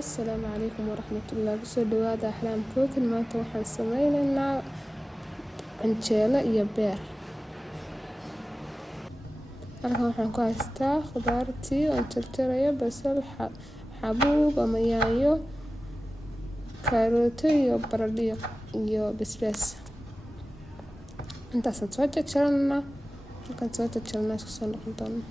Asalaamu calaykum waraxmatullaahi kusoo dhawaada Axlaam Cooking. Maanta waxaan sameyneynaa canjeelo iyo beer. Halkan waxaan ku haystaa khudaartii aan jarjarayo: basal, xabuub ama yaanyo, kaarooto iyo baradho iyo basbaas. Intaasaan soo jarjarnaa. Halkan soo jarjarnaa isku soo noqon doona.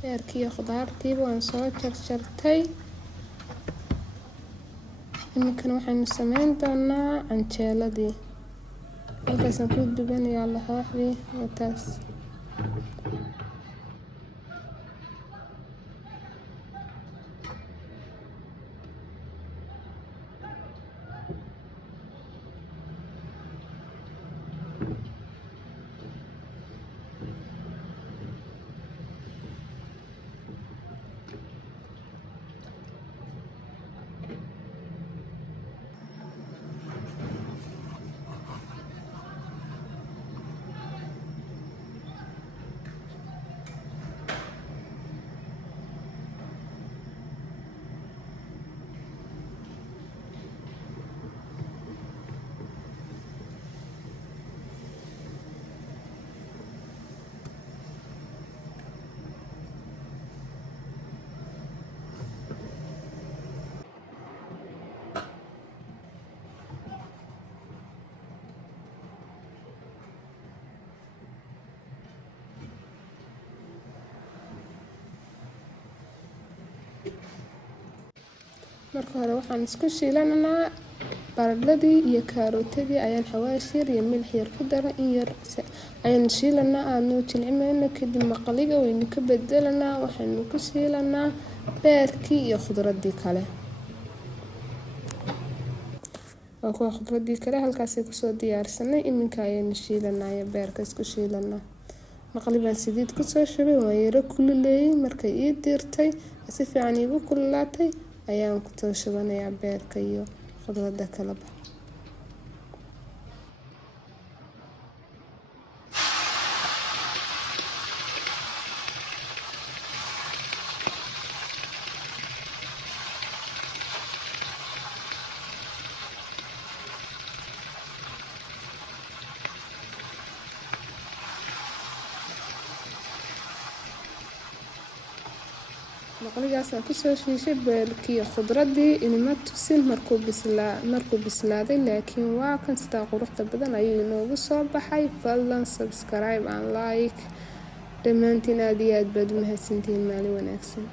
beerkii iyo khudaartiiba waan soo jarjartay. Iminkana waxaynu sameyn doonaa canjeeladii. Halkaasaan ku dubanayaa laxooxdii wataas. Marka hore waxaan isku shiilanaynaa baradhadii iyo kaarootada ayaan xawaash yar iyo milix yar ku daray in yar ayaan shiilanaa aanu jilcimayno. Kadib maqaliga waynu ka bedelanaa. Waxaynu ku shiilanaa beerkii iyo khudradii kale. waa kuwa khudradii kale halkaasay kusoo diyaarsanay. Iminka ayaynu shiilanaa beerka isku shiilanaa. maqli baan saliid kusoo shubay waan yara kululeeyay markay ii diirtay si fiican iigu kululaatay ayaan ku soo shubanayaa beerka iyo khudradda kaleba. maqligaasaan kusoo shiishay beerkii khudradii inima tusin markuu bislaaday laakiin waa kan sidaa quruxda badan ayuu inoogu soo baxay. fadlan subscribe and like. dhammaantiin aad iyo aad baad u mahadsantihiin. maalin wanaagsan.